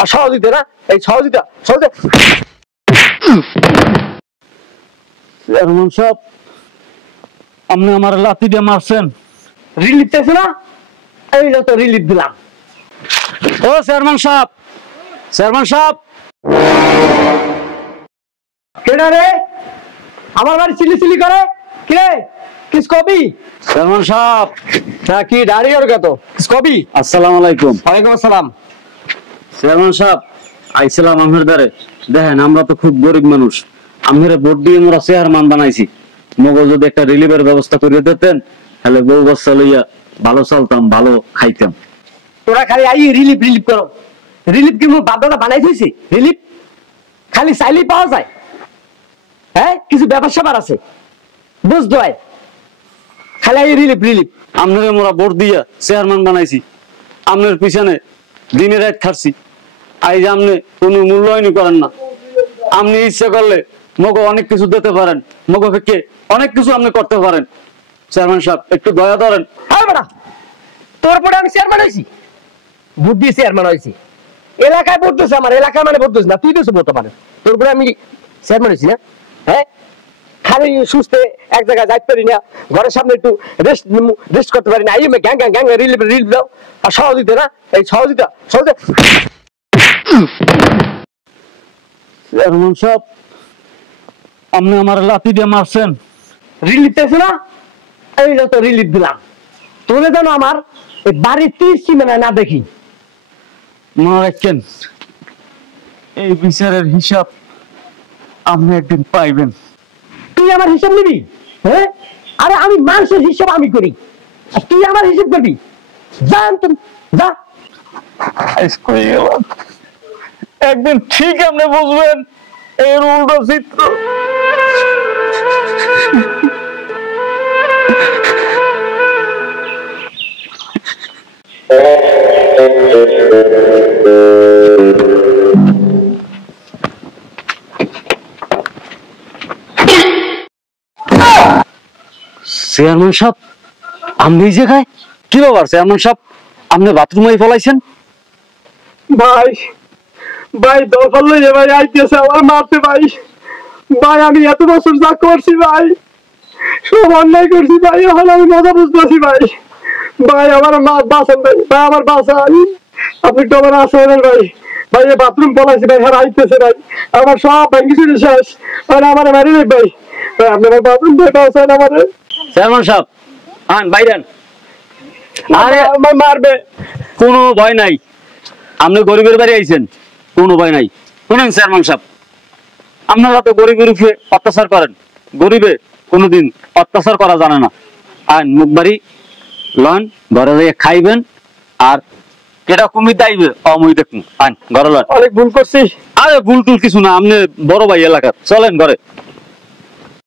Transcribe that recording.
আর সহযোগিতা না, এই সহযোগিতা চেয়ারম্যান সাহেব, আপনি আমার লাথি দিয়ে মারছেন। রিলিফ চাইছে না, এই তো রিলিফ দিলাম। ও চেয়ারম্যান সাহেব, চেয়ারম্যান সাহেব, কেডা রে আমার বাড়ি চিলি করে? কে কিস কবি? চেয়ারম্যান সাহেব, তা কি দাঁড়িয়ে ওর কত কিস কবি? আসসালামু আলাইকুম। ওয়ালাইকুম আসসালাম। চেয়ারম্যান সাহেব, আইছিলাম আপনার দ্বারে। দেখেন আমরা তো খুব গরিব মানুষ, আপনার ভোট দিয়ে আমরা চেয়ারম্যান বানাইছি। মগো যদি একটা রিলিফের ব্যবস্থা করে দিতেন, তাহলে বউ বাচ্চা লইয়া ভালো চলতাম, ভালো খাইতাম। তোরা খালি আই রিলিফ করো। রিলিফ কি মোর বাপদাদা বানাই দিয়েছে? রিলিফ খালি চাইলেই পাওয়া যায়? হ্যাঁ, কিছু ব্যাপার স্যাপার আছে বুঝতে হয়। খালি আই রিলিফ। আপনার আমরা ভোট দিয়া চেয়ারম্যান বানাইছি, আপনার পিছনে দিনে রাত খাটছি। আজ আপনি কোনো মূল্যায়নই করেন না। আপনি ইচ্ছা করলে মগো অনেক কিছু দিতে পারেন, মগো থেকে অনেক কিছু আপনি করতে পারেন। চেয়ারম্যান সাহেব, একটু দয়া ধরেন। হ্যাঁ বেটা, তোর পরে আমি চেয়ারম্যান হয়েছি, ভোট দিয়ে চেয়ারম্যান হয়েছি। এলাকায় ভোট দিয়েছে, আমার এলাকায় মানে ভোট দিয়েছে না, তুই দিয়েছো ভোট মানে। তোর পরে আমি চেয়ারম্যান হয়েছি না? হ্যাঁ, খালি সুস্থে এক জায়গায় যাইতে পারি না, ঘরের সামনে একটু রেস্ট করতে পারি না। এই গ্যাং রিলিফ দাও। আর সহযোগিতা না, এই সহযোগিতা। চেয়ারম্যান সাহেব, আপনি আমার লাথি দিয়ে মারছেন। রিলিফ চাইছে না, এই তো রিলিফ দিলাম। তোরে যেন আমার এই বাড়ির 30 সীমানায় না দেখি। মনে রাখছেন, এই বিচারের হিসাব আপনি একদিন পাইবেন। তুই আমার হিসাব নিবি? হ্যাঁ, আরে আমি মানুষের হিসাব আমি করি, আর তুই আমার হিসাব করবি? জান তুমি যা। একদিন ঠিক আপনি বুঝবেন এর উল্টো চিত্র। চেয়ারম্যান সাহেব, আপনি এই জায়গায় কি ব্যাপার? চেয়ারম্যান সাহেব, আপনি বাথরুমে ফলাইছেন? ভাই দফল লইয়ে ভাই আইতেছে আমার মারতে ভাই। ভাই আমি এত বছর যা করছি ভাই, সব অন্যায় করছি ভাই, এখন আমি মজা বুঝতেছি ভাই। ভাই আমার বাঁচান ভাই, আমার বাঁচান। আপনি তো আমার আসেন ভাই। ভাই বাথরুম পলাইছি ভাই, হ্যাঁ আইতেছে ভাই, আমার সব ভাঙ্গি চুরি শেষ ভাই, আমার মারি নেই ভাই। ভাই আপনি আমার বাথরুম ভাই বাঁচান আমার। চেয়ারম্যান সাহেব, আন বাইরেন। আরে আমার মারবে। কোনো ভয় নাই, আপনি গরিবের বাড়ি আইছেন, কোনো ভয় নাই। শুনেন চেয়ারম্যান সাহেব, আপনারা তো গরিবের উপরে অত্যাচার করেন, গরিবে কোনোদিন অত্যাচার করা জানে না। আইন মুখ বাড়ি লন, ঘরে যাইয়ে খাইবেন, আর কেটা কুমির দাইবে অমুই দেখুন। আইন ঘরে লন। অনেক ভুল করছি। আরে ভুল টুল কিছু না, আপনি বড় ভাই এলাকার, চলেন ঘরে।